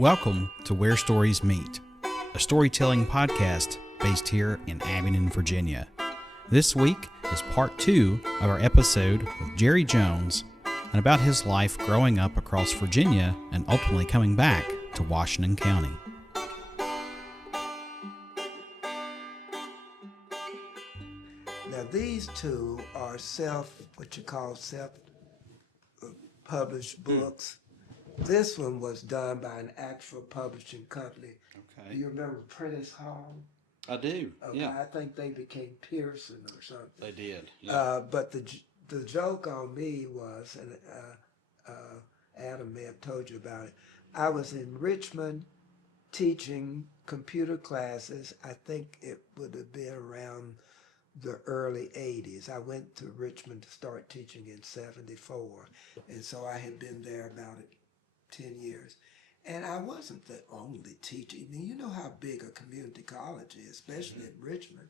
Welcome to Where Stories Meet, a storytelling podcast based here in Abingdon, Virginia. This week is part 2 of our episode with Jerry Jones and about his life growing up across Virginia and ultimately coming back to Washington County. Now these two are self-published books. This one was done by an actual publishing company. Okay. Do you remember Prentice Hall? I do. Okay, Yeah. I think they became Pearson or something. They did. Yeah. But the joke on me was, and Adam may have told you about it, I was in Richmond teaching computer classes. I think it would have been around the early 80s. I went to Richmond to start teaching in 74. And so I had been there about 10 years. And I wasn't the only teacher. I mean, you know how big a community college is, especially in Richmond.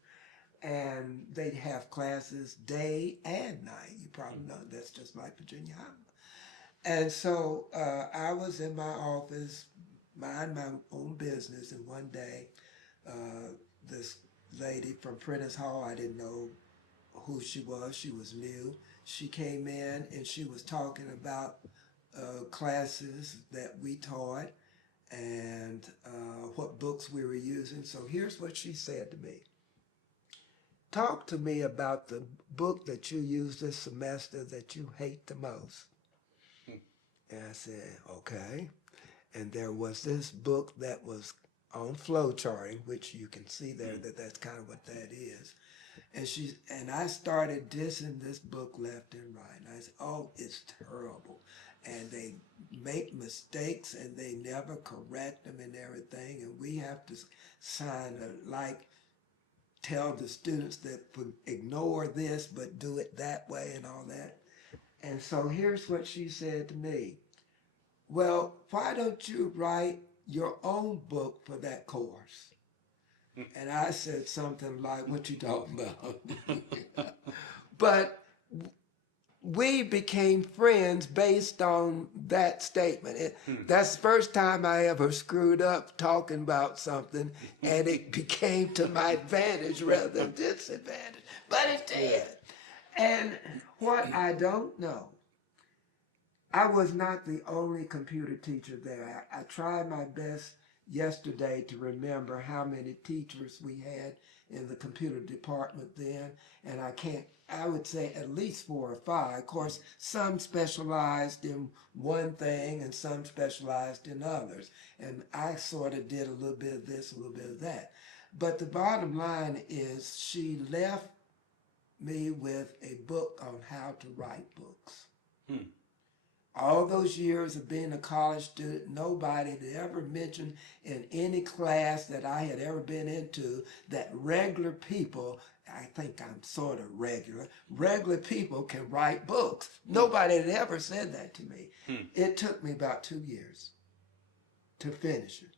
And they'd have classes day and night. You probably know that's just like Virginia High. And so I was in my office, mind my own business, and one day this lady from Prentice Hall, I didn't know who she was new. She came in and she was talking about classes that we taught and what books we were using. So here's what she said to me. Talk to me about the book that you used this semester that you hate the most. And I said, okay. And there was this book that was on flow charting, which you can see there that that's kind of what that is. And I started dissing this book left and right. And I said, oh, it's terrible. And they make mistakes and they never correct them and everything. And we have to sign tell the students that ignore this, but do it that way and all that. And so here's what she said to me. Well, why don't you write your own book for that course? And I said something like, what you talking about? But we became friends based on that statement. That's the first time I ever screwed up talking about something, and it became to my advantage rather than disadvantage. But it did. And what I don't know, I was not the only computer teacher there. I tried my best yesterday to remember how many teachers we had in the computer department then, and I would say at least 4 or 5. Of course, some specialized in one thing and some specialized in others. And I sort of did a little bit of this, a little bit of that. But the bottom line is she left me with a book on how to write books. All those years of being a college student, nobody had ever mentioned in any class that I had ever been into that regular people, I think I'm sort of regular people can write books. Nobody had ever said that to me. It took me about 2 years to finish it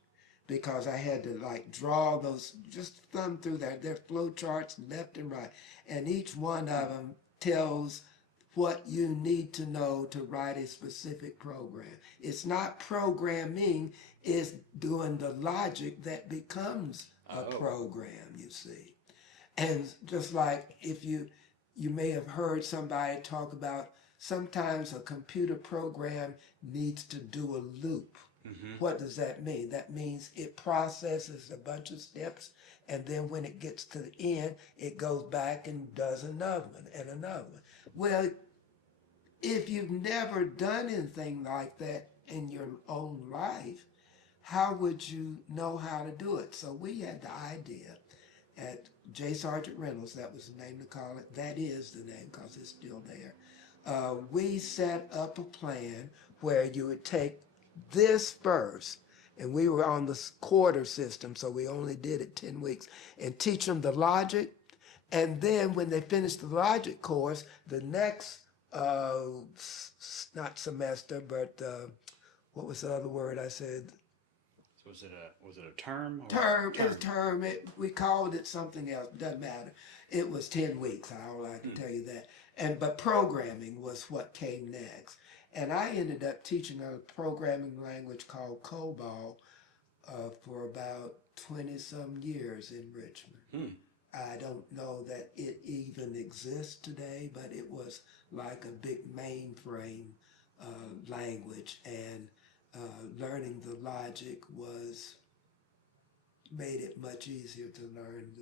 because I had to draw those, just thumb through that. There are flow charts left and right, and each one of them tells what you need to know to write a specific program. It's not programming, it's doing the logic that becomes a program, you see. And just like if you may have heard somebody talk about sometimes a computer program needs to do a loop. What does that mean? That means it processes a bunch of steps, and then when it gets to the end, it goes back and does another one and another one. Well, if you've never done anything like that in your own life, how would you know how to do it? So we had the idea at J. Sargent Reynolds, that was the name to call it. That is the name because it's still there. We set up a plan where you would take this first, and we were on the quarter system, so we only did it 10 weeks, and teach them the logic. And then when they finished the logic course, the next, not semester, but what was the other word I said? Was it a term? Term. It was term. We called it something else. Doesn't matter. It was 10 weeks. All I can tell you that. But programming was what came next. And I ended up teaching a programming language called COBOL for about 20 some years in Richmond. Hmm. I don't know that it even exists today, but it was like a big mainframe language, and learning the logic made it much easier to learn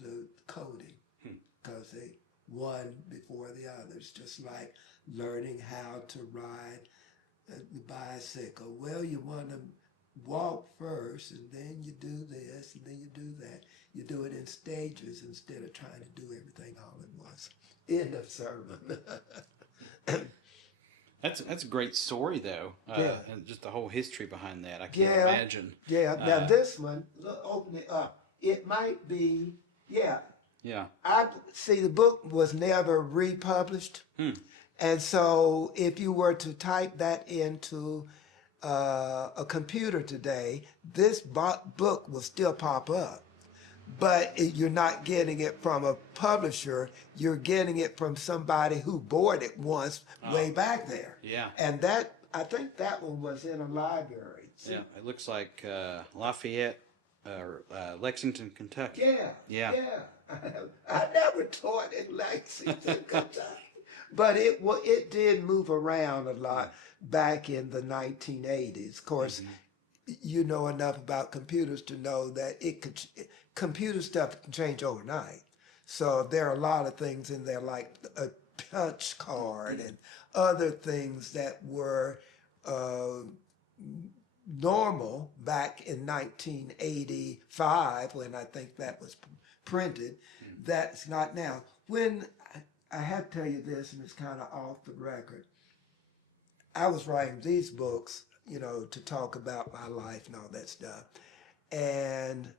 the coding because they one before the others, just like learning how to ride the bicycle. Well, you want to walk first, and then you do this, and then you do that. You do it in stages instead of trying to do everything all at once. End of sermon. That's a great story, though. Yeah. And just the whole history behind that. I can't Yeah, imagine. yeah. Now this one, look, open it up. It might be, yeah. Yeah. I see the book was never republished, and so if you were to type that into a computer today, this book will still pop up. But you're not getting it from a publisher. You're getting it from somebody who bought it once way back there. Yeah. And I think that one was in a library. See? Yeah. It looks like Lafayette or Lexington, Kentucky. Yeah. Yeah. Yeah. I never taught in Lexington, Kentucky. But it did move around a lot back in the 1980s. Of course, you know enough about computers to know that computer stuff can change overnight. So there are a lot of things in there like a punch card and other things that were normal back in 1985 when I think that was printed. That's not now. When I have to tell you this, and it's kind of off the record, I was writing these books, to talk about my life and all that stuff. And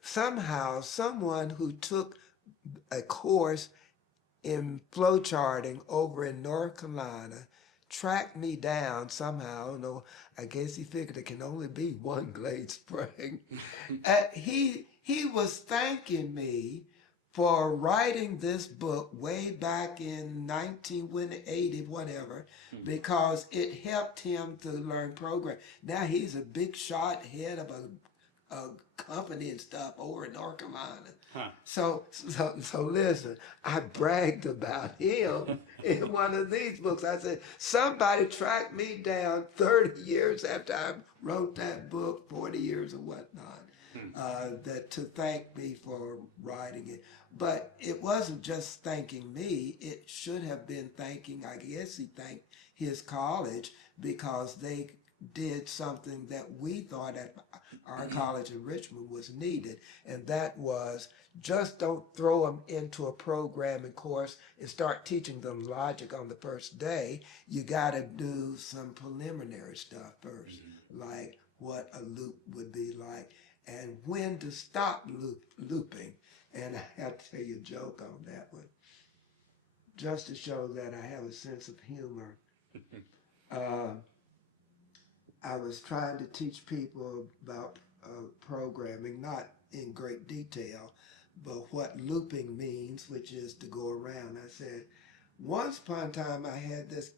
somehow someone who took a course in flow charting over in North Carolina tracked me down somehow. I don't know, I guess he figured it can only be one Glade Spring. He was thanking me for writing this book way back in 1980, whatever, because it helped him to learn program. Now he's a big shot head of a company and stuff over in North Carolina. Huh. So listen, I bragged about him in one of these books. I said, somebody tracked me down 30 years after I wrote that book, 40 years or whatnot, that to thank me for writing it. But it wasn't just thanking me. It should have been thanking, I guess he thanked his college because they did something that we thought at our college in Richmond was needed, and that was just don't throw them into a programming course and start teaching them logic on the first day. You got to do some preliminary stuff first, like what a loop would be like and when to stop looping. And I have to tell you a joke on that one, just to show that I have a sense of humor. I was trying to teach people about programming, not in great detail, but what looping means, which is to go around. I said, once upon a time I had this,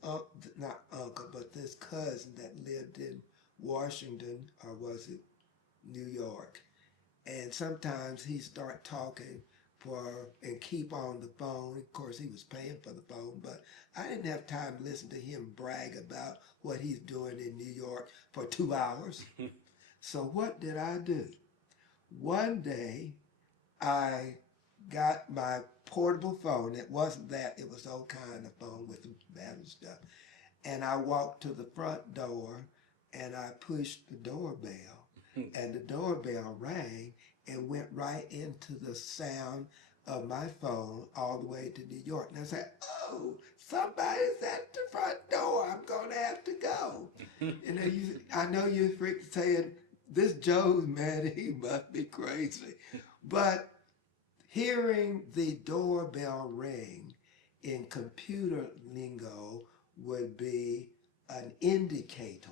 not uncle, but this cousin that lived in Washington, or was it New York? And sometimes he'd start talking and keep on the phone. Of course, he was paying for the phone, but I didn't have time to listen to him brag about what he's doing in New York for 2 hours. So what did I do? One day, I got my portable phone. It wasn't that, it was old kind of phone with the battery stuff. And I walked to the front door and I pushed the doorbell. And the doorbell rang and went right into the sound of my phone all the way to New York. And I said, oh, somebody's at the front door. I'm going to have to go. And I know you're freaking saying, this Joe's mad, he must be crazy. But hearing the doorbell ring in computer lingo would be an indicator.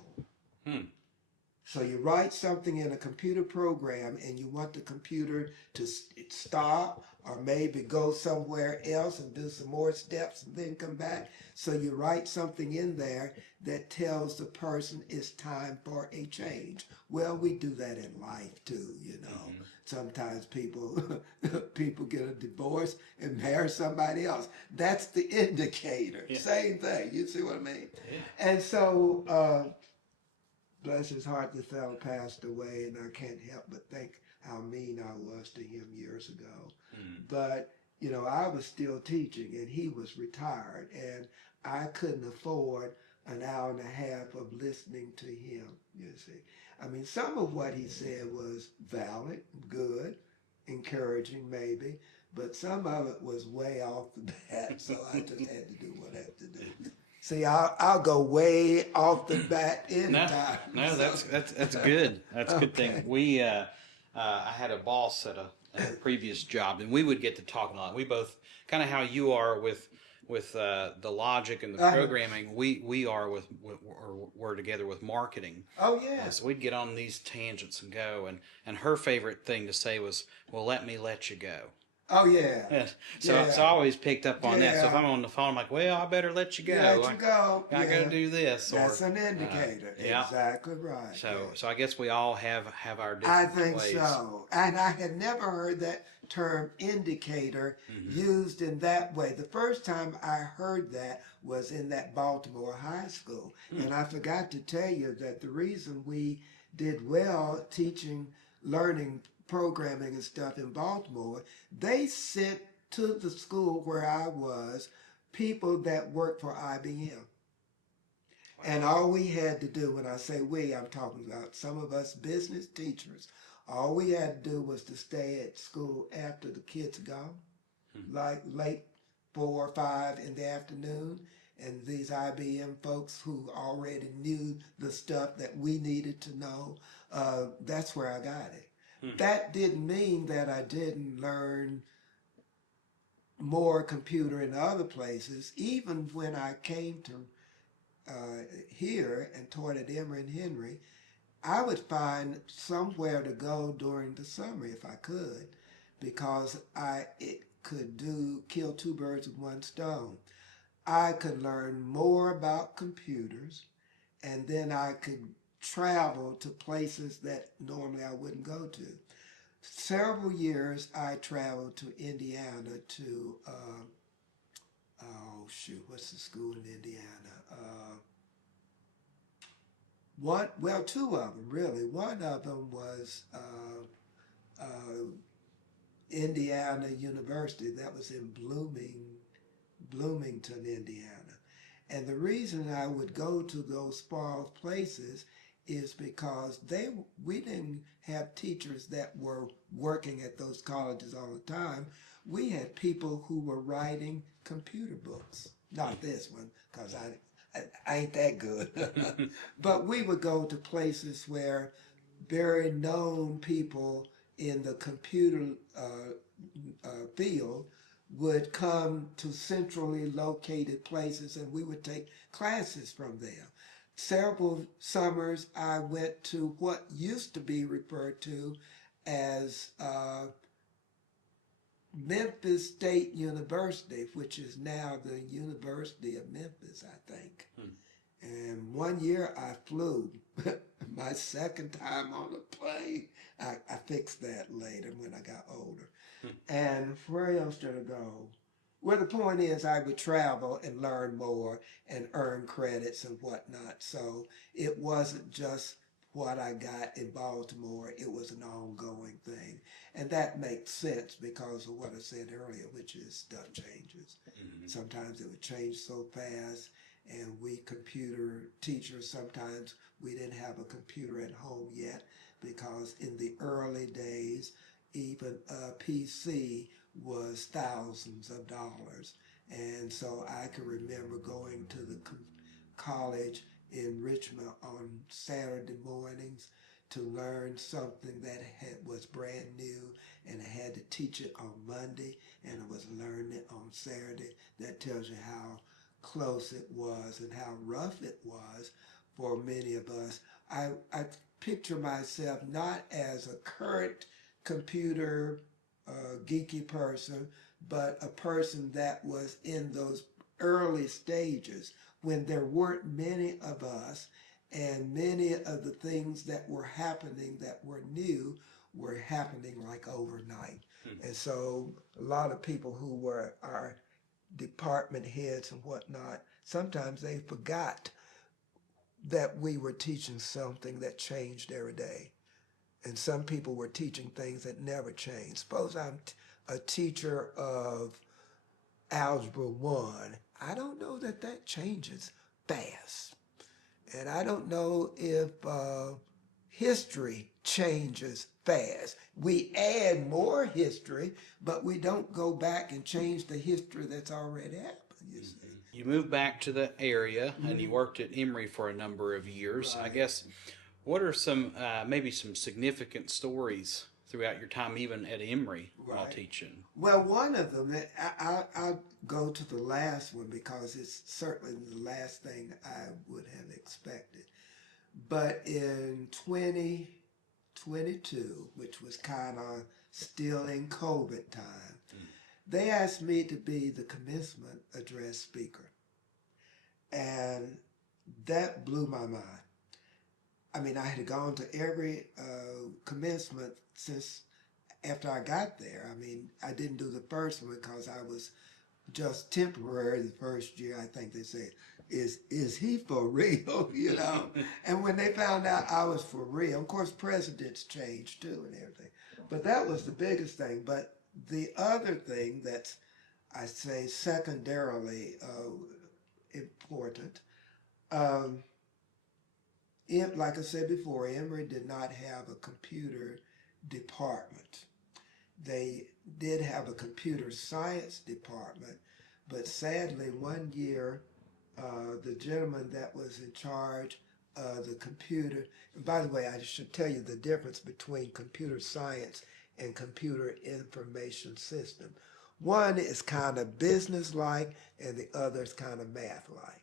So you write something in a computer program and you want the computer to stop or maybe go somewhere else and do some more steps and then come back. So you write something in there that tells the person it's time for a change. Well, we do that in life too, you know. Sometimes people people get a divorce and marry somebody else. That's the indicator. Yeah. Same thing. You see what I mean? Yeah. And so bless his heart, the fellow passed away, and I can't help but think how mean I was to him years ago. But, you know, I was still teaching, and he was retired, and I couldn't afford an hour and a half of listening to him, you see. I mean, some of what he said was valid, good, encouraging maybe, but some of it was way off the bat, so I just had to do what I had to do. See, I'll go way off the bat anytime. No, so. that's good. That's a good Okay. thing. We I had a boss at a previous job, and we would get to talking a lot. We both kind of how you are with the logic and the programming. We are with or we're together with marketing. Oh yeah. So we'd get on these tangents and go. And her favorite thing to say was, "Well, let me let you go." Oh yeah. Yeah. So Yeah. I always picked up on that. So if Yeah. I'm on the phone, I'm like, "Well, I better let you go. Let you go. I Yeah. go do this." That's or, an indicator. yeah. Exactly right. So Yeah. so I guess we all have our I different think ways. so. And I had never heard that term indicator used in that way. The first time I heard that was in that Baltimore high school. And I forgot to tell you that the reason we did well teaching, learning, programming and stuff in Baltimore, they sent to the school where I was people that worked for IBM. And all we had to do, when I say we, I'm talking about some of us business teachers, all we had to do was to stay at school after the kids gone, like late 4 or 5 in the afternoon. And these IBM folks who already knew the stuff that we needed to know, that's where I got it. That didn't mean that I didn't learn more computer in other places. Even when I came to here and taught at Emory and Henry, I would find somewhere to go during the summer if I could, because it could kill two birds with one stone. I could learn more about computers, and then I could travel to places that normally I wouldn't go to. Several years I traveled to Indiana to what's the school in Indiana? Two of them really. One of them was Indiana University. That was in Bloomington, Indiana. And the reason I would go to those far places is because we didn't have teachers that were working at those colleges all the time. We had people who were writing computer books. Not this one, because I ain't that good. But we would go to places where very known people in the computer field would come to centrally located places, and we would take classes from them. Several summers I went to what used to be referred to as Memphis State University, which is now the University of Memphis, I think. And one year I flew. My second time on a plane. I fixed that later when I got older. And where else did I go? Well, the point is I would travel and learn more and earn credits and whatnot. So it wasn't just what I got in Baltimore. It was an ongoing thing. And that makes sense because of what I said earlier, which is stuff changes. Sometimes it would change so fast. And we computer teachers, sometimes we didn't have a computer at home yet, because in the early days, even a PC was thousands of dollars. And so I can remember going to the college in Richmond on Saturday mornings to learn something that was brand new, and I had to teach it on Monday, and I was learning it on Saturday. That tells you how close it was and how rough it was for many of us. I picture myself not as a current computer geeky person, but a person that was in those early stages when there weren't many of us, and many of the things that were happening that were new were happening like overnight. And so a lot of people who were our department heads and whatnot, sometimes they forgot that we were teaching something that changed every day. And some people were teaching things that never changed. Suppose I'm a teacher of Algebra 1. I don't know that that changes fast. And I don't know if history changes fast. We add more history, but we don't go back and change the history that's already happened, you see. You moved back to the area and you worked at Emory for a number of years. I Right. guess, what are some, maybe some significant stories throughout your time, even at Emory, while Right. teaching? Well, one of them, I'll go to the last one because it's certainly the last thing I would have expected. But in 2022, which was kind of still in COVID time, they asked me to be the commencement address speaker. And that blew my mind. I mean, I had gone to every commencement since after I got there. I mean, I didn't do the first one because I was just temporary the first year. I think they said, is he for real? You know? And when they found out I was for real, of course, presidents changed too and everything. But that was the biggest thing. But the other thing that's, I say, secondarily important, like I said before, Emory did not have a computer department. They did have a computer science department, but sadly, one year, the gentleman that was in charge of the computer, and by the way, I should tell you the difference between computer science and computer information system. One is kind of business-like, and the other is kind of math-like.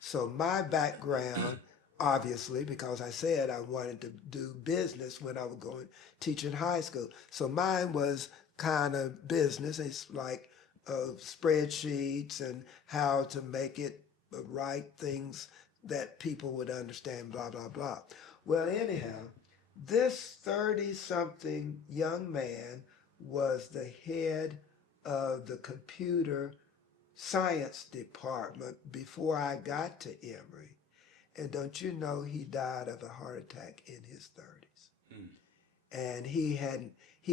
So my background, obviously, because I said I wanted to do business when I was going teaching high school. So mine was kind of business. It's like spreadsheets and how to make it write things that people would understand, blah, blah, blah. Well, anyhow, this 30-something young man was the head of the computer science department before I got to Emory. And don't you know he died of a heart attack in his 30s? And he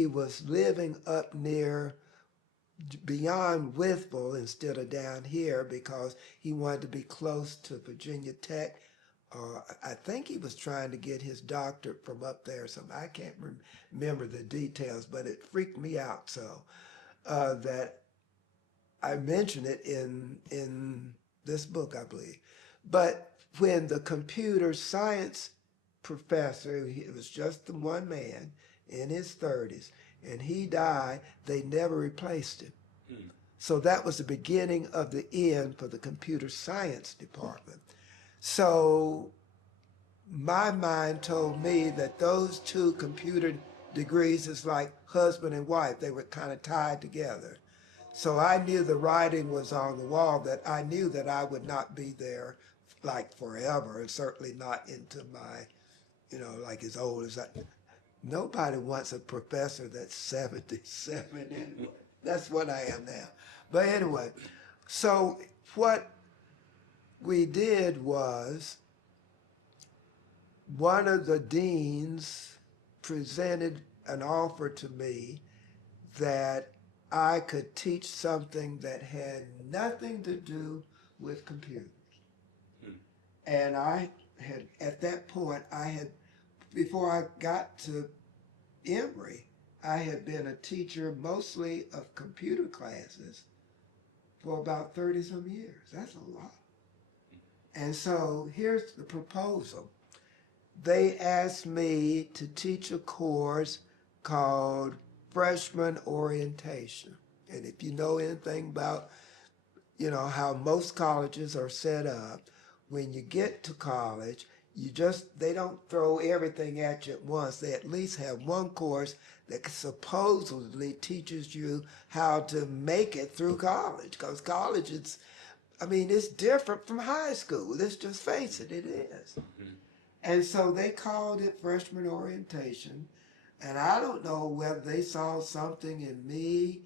was living up near beyond Withville instead of down here because he wanted to be close to Virginia Tech. I think he was trying to get his doctorate from up there. So I can't remember the details, but it freaked me out so that I mention it in this book, I believe. But when the computer science professor, it was just the one man in his 30s, and he died, they never replaced him. So that was the beginning of the end for the computer science department. So my mind told me that those two computer degrees is like husband and wife. They were kind of tied together. So I knew the writing was on the wall, that I knew that I would not be there like forever, and certainly not into my, like as old as I. Nobody wants a professor that's 77 anyway. That's what I am now. But anyway, so what we did was one of the deans presented an offer to me that I could teach something that had nothing to do with computers. And I had, at that point, before I got to Emory, I had been a teacher mostly of computer classes for about 30-some years. That's a lot. And so here's the proposal. They asked me to teach a course called Freshman Orientation. And if you know anything about, how most colleges are set up, when you get to college, they don't throw everything at you at once. They at least have one course that supposedly teaches you how to make it through college. Because college, it's different from high school. Let's just face it, it is. Mm-hmm. And so they called it freshman orientation. And I don't know whether they saw something in me,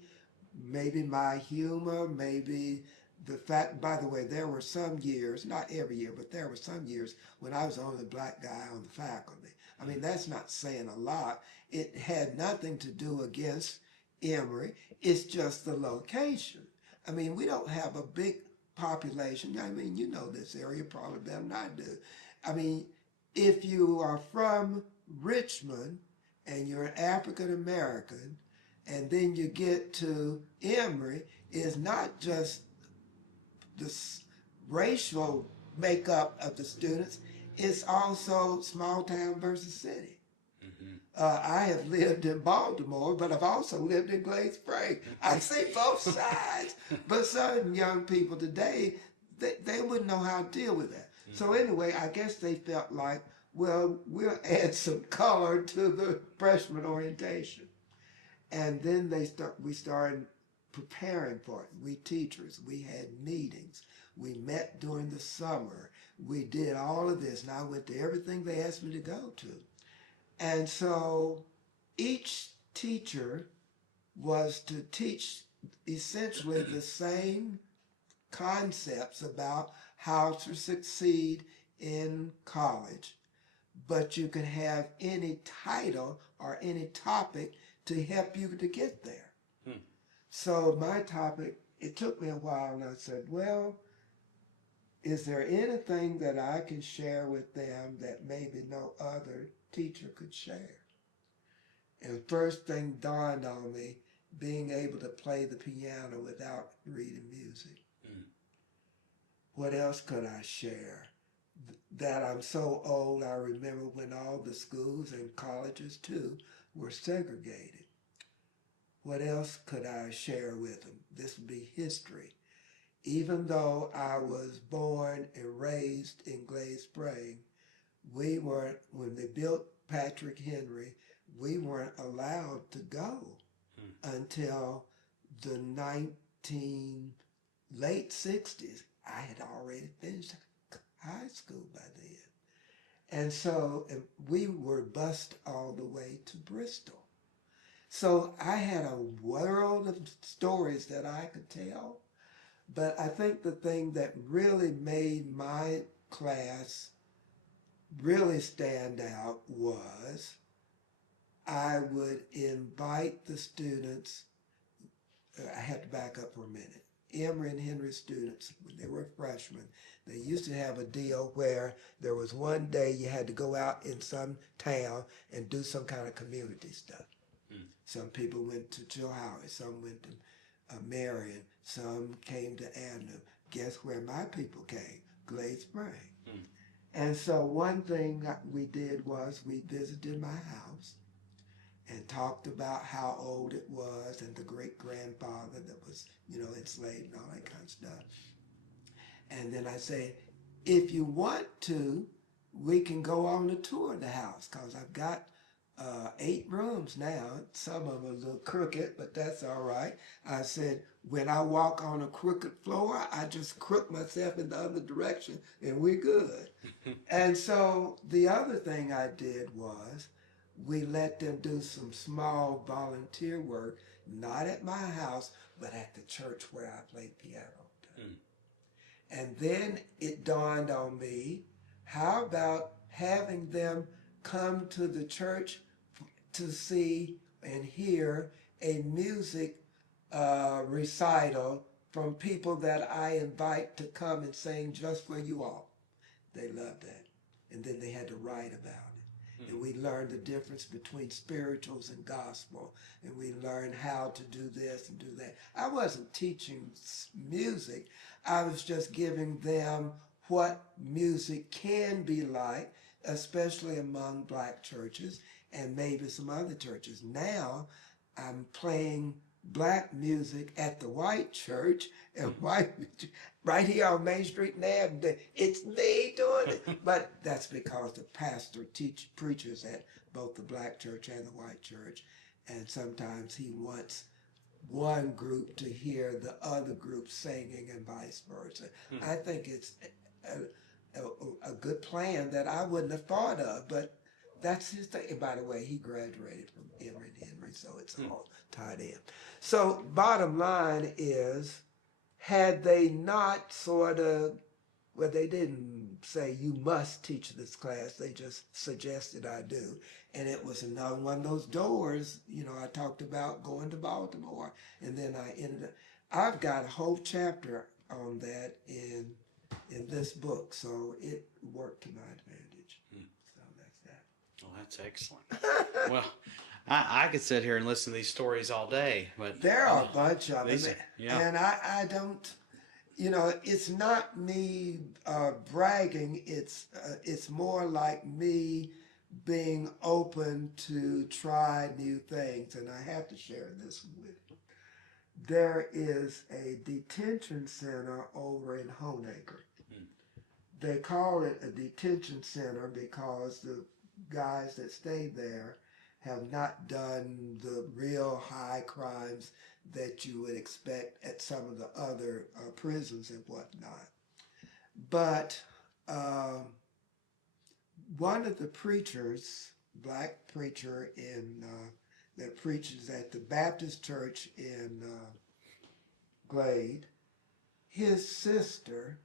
maybe my humor, maybe the fact, by the way, there were some years, not every year, but there were some years when I was the only black guy on the faculty. I mean, that's not saying a lot. It had nothing to do against Emory. It's just the location. I mean, we don't have a big population. I mean, you know this area probably better than I do. I mean, if you are from Richmond and you're an African American, and then you get to Emory, it's not just the racial makeup of the students, it's also small town versus city. Mm-hmm. I have lived in Baltimore, but I've also lived in Glade Spring. I see both sides. But some young people today, they wouldn't know how to deal with that. Mm-hmm. So anyway, I guess they felt like, well, we'll add some color to the freshman orientation. And then we started preparing for it. We teachers, we had meetings. We met during the summer. We did all of this, and I went to everything they asked me to go to. And so each teacher was to teach essentially the same concepts about how to succeed in college, but you could have any title or any topic to help you to get there. So my topic, it took me a while, and I said, well, is there anything that I can share with them that maybe no other teacher could share? And the first thing dawned on me, being able to play the piano without reading music. What else could I share? That I'm so old, I remember when all the schools and colleges too were segregated. What else could I share with them? This would be history. Even though I was born and raised in Glade Spring, we weren't, when they built Patrick Henry, we weren't allowed to go until the late 60s. I had already finished high school by then. And so we were bused all the way to Bristol. So I had a world of stories that I could tell, but I think the thing that really made my class really stand out was I would invite the students. I had to back up for a minute. Emory and Henry students, when they were freshmen, they used to have a deal where there was one day you had to go out in some town and do some kind of community stuff. Some people went to Chilhowie, some went to Marion, some came to Avenue. Guess where my people came? Glade Spring. And so one thing that we did was we visited my house and talked about how old it was and the great-grandfather that was, enslaved and all that kind of stuff. And then I say, if you want to, we can go on a tour of the house, because I've got 8 rooms now. Some of them are a little crooked, but that's all right. I said, when I walk on a crooked floor, I just crook myself in the other direction and we're good. And so the other thing I did was we let them do some small volunteer work, not at my house, but at the church where I played piano. And then it dawned on me, how about having them come to the church to see and hear a music recital from people that I invite to come and sing just for you all. They loved that. And then they had to write about it. And we learned the difference between spirituals and gospel. And we learned how to do this and do that. I wasn't teaching music. I was just giving them what music can be like, especially among black churches and maybe some other churches. Now I'm playing black music at the white church and white music right here on Main Street in Abingdon. It's me doing it. But that's because the pastor preaches at both the black church and the white church. And sometimes he wants one group to hear the other group singing and vice versa. I think it's a good plan that I wouldn't have thought of, but that's his thing. And by the way, he graduated from Emory, so it's all tied in. So bottom line is, had they not sort of, well, they didn't say you must teach this class. They just suggested I do. And it was another one of those doors, I talked about going to Baltimore. And then I've got a whole chapter on that in this book. So it worked to my advantage. So that's that. Well, that's excellent. Well, I could sit here and listen to these stories all day, but there are a bunch of them. Yeah. And I don't, it's not me bragging. It's more like me being open to try new things. And I have to share this with you. There is a detention center over in Honaker. They call it a detention center because the guys that stay there have not done the real high crimes that you would expect at some of the other prisons and whatnot. But one of the preachers, black preacher that preaches at the Baptist church in Glade, his sister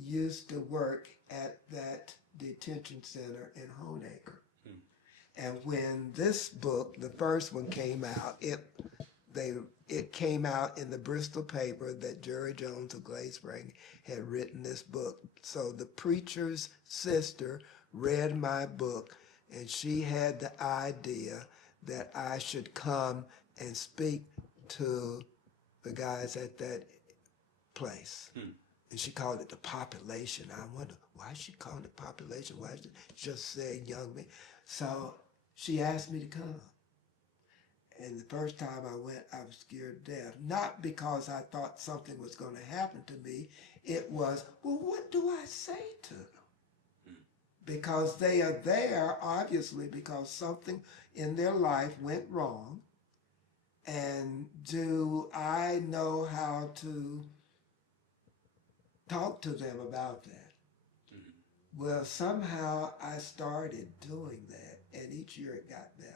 used to work at that detention center in Honaker. And when this book, the first one, came out, it came out in the Bristol paper that Jerry Jones of Glade Spring had written this book. So the preacher's sister read my book, and she had the idea that I should come and speak to the guys at that place. And she called it the population. I wonder, why is she calling it population? Why is she just saying young men? So she asked me to come. And the first time I went, I was scared to death. Not because I thought something was going to happen to me. It was, well, what do I say to them? Because they are there, obviously, because something in their life went wrong. And do I know how to talk to them about that? Well, somehow I started doing that, and each year it got better.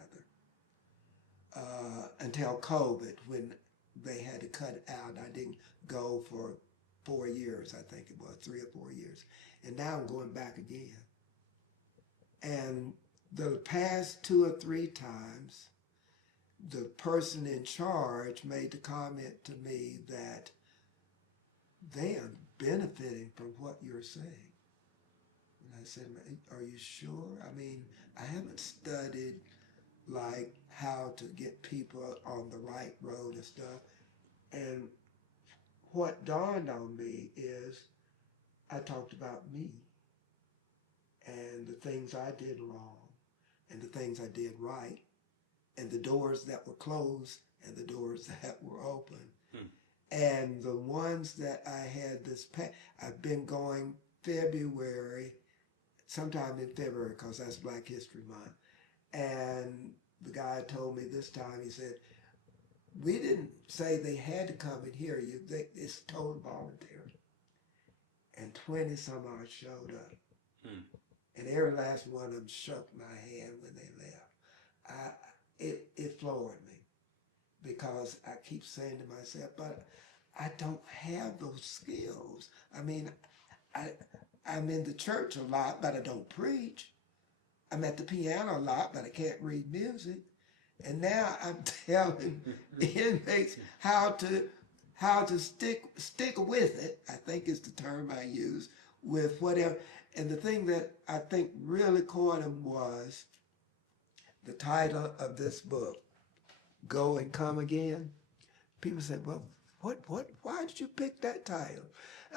Until COVID, when they had to cut it out. I didn't go for 4 years, I think it was, 3 or 4 years. And now I'm going back again. And the past 2 or 3 times, the person in charge made the comment to me that they are benefiting from what you're saying. And I said, are you sure? I mean, I haven't studied like how to get people on the right road and stuff. And what dawned on me is I talked about me and the things I did wrong and the things I did right and the doors that were closed and the doors that were open. And the ones that I had I've been going February, sometime in February, because that's Black History Month. And the guy told me this time, he said, we didn't say they had to come and hear you. It's total voluntary. And 20 some odd showed up. And every last one of them shook my hand when they left. It floored me because I keep saying to myself, but I don't have those skills. I mean, I'm in the church a lot, but I don't preach. I'm at the piano a lot, but I can't read music. And now I'm telling inmates how to stick with it, I think is the term I use, with whatever. And the thing that I think really caught him was the title of this book, Go and Come Again. People said, well, why did you pick that title?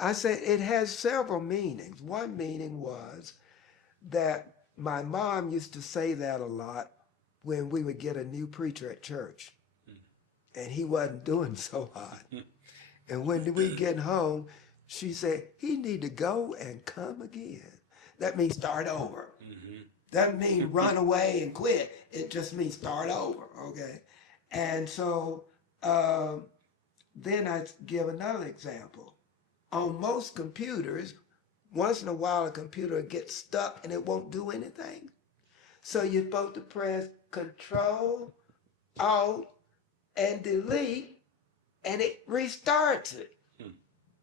I said, it has several meanings. One meaning was that my mom used to say that a lot when we would get a new preacher at church. and he wasn't doing so hot. And when we get home, she said, he need to go and come again. That means start over. Doesn't mean run away and quit. It just means start over, okay? And so then I give another example. On most computers, once in a while a computer gets stuck and it won't do anything. So you're supposed to press Control, Alt, and Delete, and it restarts it.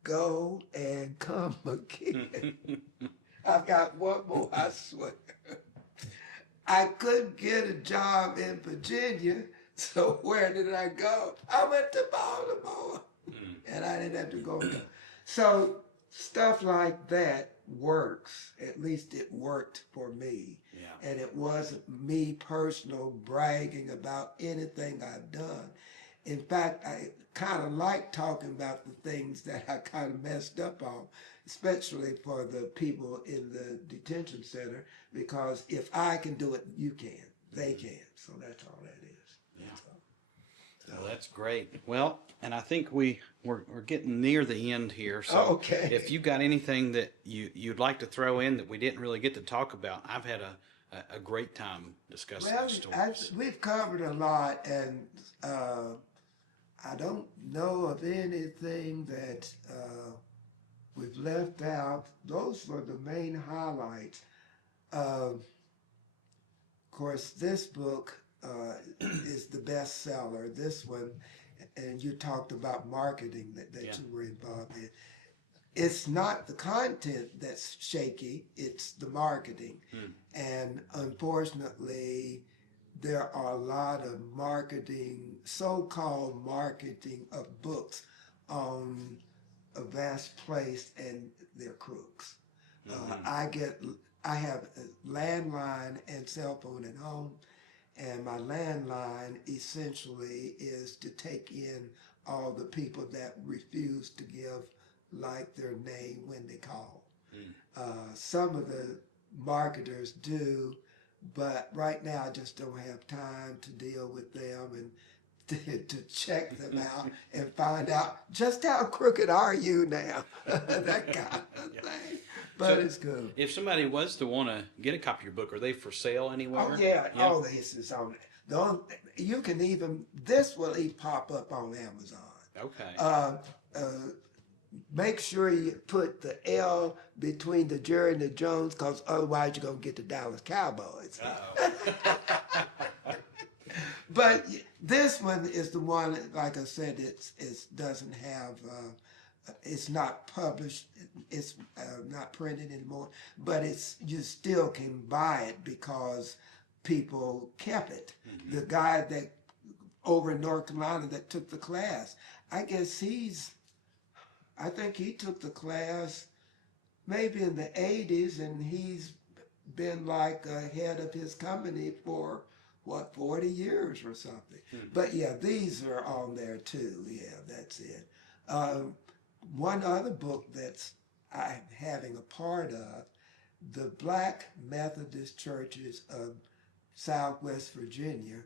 Go and come again. I've got one more, I swear. I couldn't get a job in Virginia, so where did I go? I went to Baltimore, and I didn't have to go. So stuff like that works. At least it worked for me. Yeah. And it wasn't me personal bragging about anything I've done. In fact, I kind of like talking about the things that I kind of messed up on, especially for the people in the detention center, because if I can do it, you can. They can. So that's all that is. Yeah. Well, that's great. Well, and I think we're getting near the end here. So okay. If you got anything that you'd like to throw in that we didn't really get to talk about, I've had a great time discussing those stories. We've covered a lot, and I don't know of anything that we've left out. Those were the main highlights. Of course, this book is the bestseller. This one, and you talked about marketing that you were involved in. It's not the content that's shaky, it's the marketing. And unfortunately, there are a lot of marketing, so-called marketing of books on a vast place, and they're crooks. I have a landline and cell phone at home, and my landline essentially is to take in all the people that refuse to give like their name when they call. Some of the marketers do, but right now I just don't have time to deal with them and to check them out and find out just how crooked are you now, that kind of thing. But so it's good. If somebody was to want to get a copy of your book, are they for sale anywhere? Oh yeah, all this is on. You can even, this will pop up on Amazon. Okay. Make sure you put the L between the Jerry and the Jones, because otherwise you're going to get the Dallas Cowboys. But this one is the one, like I said, it doesn't have, it's not published, it's not printed anymore, but you still can buy it because people kept it. The guy that over in North Carolina that took the class, I guess I think he took the class maybe in the 80s, and he's been like head of his company for, 40 years or something. But yeah, these are on there too. Yeah, that's it. One other book that's I'm having a part of, the Black Methodist churches of Southwest Virginia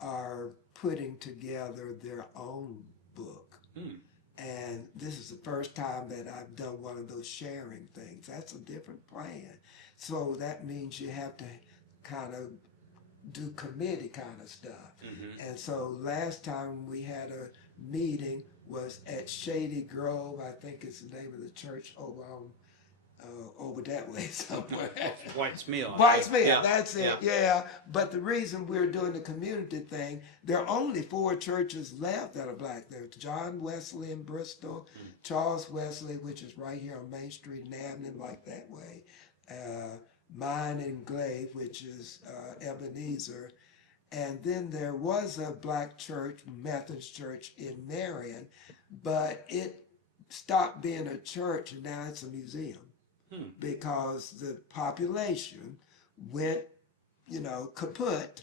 are putting together their own book. And this is the first time that I've done one of those sharing things. That's a different plan. So that means you have to kind of do committee kind of stuff. And so last time we had a meeting was at Shady Grove, I think it's the name of the church over that way somewhere. White's Mill. White's Mill, that's it, yeah. But the reason we're doing the community thing, there are only 4 churches left that are black. There's John Wesley in Bristol, Charles Wesley, which is right here on Main Street in Abingdon, like that way, mine in Glade, which is Ebenezer. And then there was a black church, Methodist church in Marion, but it stopped being a church and now it's a museum. Because the population went, kaput.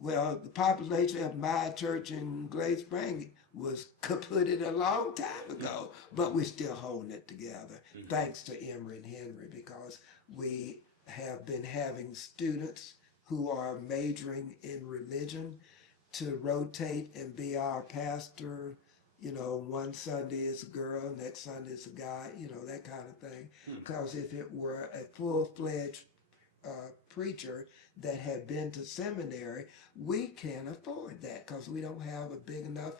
Well, the population of my church in Glade Spring was kaputted a long time ago, but we're still holding it together, thanks to Emory and Henry, because we have been having students who are majoring in religion, to rotate and be our pastor. You know, one Sunday is a girl, next Sunday is a guy, you know, that kind of thing. Because if it were a full-fledged preacher that had been to seminary, we can't afford that because we don't have a big enough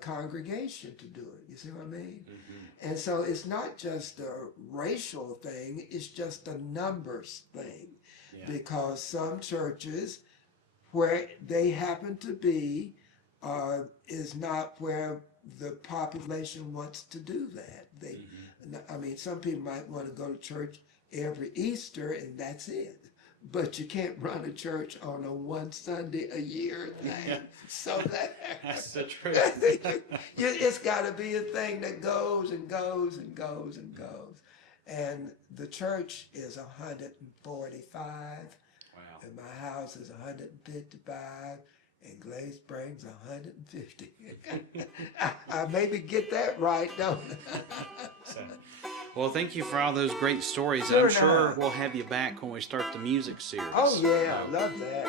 congregation to do it. You see what I mean? And so it's not just a racial thing, it's just a numbers thing. Because some churches where they happen to be is not where the population wants to do that. They, I mean, some people might want to go to church every Easter and that's it. But you can't run a church on a one Sunday a year thing. So that's the truth. It's got to be a thing that goes and goes and goes and goes. And the church is 145. Wow. And my house is 155. And Glade Springs 150. I maybe get that right, don't I? Well, thank you for all those great stories. Sure I'm sure not. we'll have you back when we start the music series. Oh, yeah, I love that.